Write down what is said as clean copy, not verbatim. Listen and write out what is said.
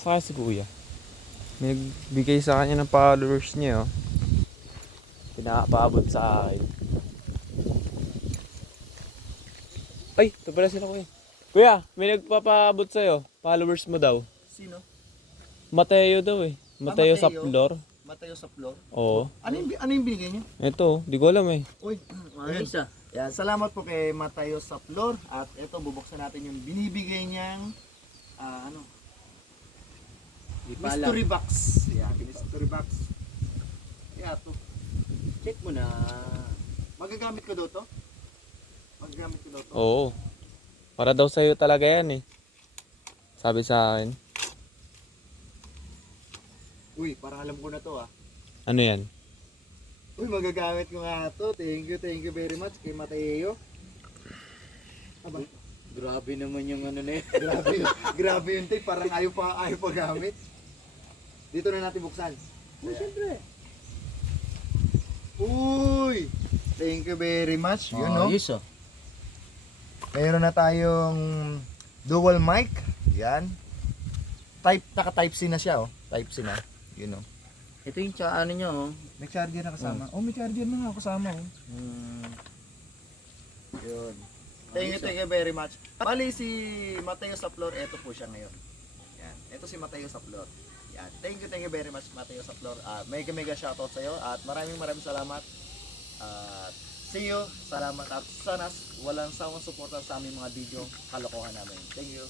Saka si kuya. May nagbigay sa kanya ng followers niya, oh. Pinakapaabot sa akin. Ay, ito pala sila kuya. Kuya, may nagpapaabot sa'yo. Followers mo daw. Sino? Mateo daw eh. Mateo sa Mateo? floor. Mateo sa floor. Oo. Ano yung binigay niyo? Ito, di ko alam eh. Uy, ayun. Yan, salamat po kay Mateo sa floor. At ito, bubuksan natin yung binibigay niyang mystery box. Yan, mystery box. Yan, ito. Check mo na. Magagamit ko daw to? Magagamit ko daw to? Oo. Para daw sa'yo talaga yan eh. Sabi sa akin. Uy, parang alam ko na to ah. Ano yan? Uy, magagamit ko nga to. Thank you very much kay Mateo. Aba, Grabe naman yung ano na yun. grabe yun tayo. Parang ayaw pa gamit. Dito na natin buksan. Siyempre. Uy! Thank you very much. Yun, no? Ayos oh. Meron na tayong dual mic. Yan. Naka-type C na siya, oh. Type C na. Yun, no? Ito yung ano nyo oh. May charger na kasama. Oh, may charger na nga kasama, oh. Yun. Thank you very much. Bali si Mateo sa floor, eto po siya ngayon. Yan. Ito si Mateo sa floor. Yan. Thank you very much Mateo sa floor. Mega shoutout sa iyo at maraming salamat. See you. Salamat at sana walang sawang suporta sa aming mga video kalokohan namin. Thank you.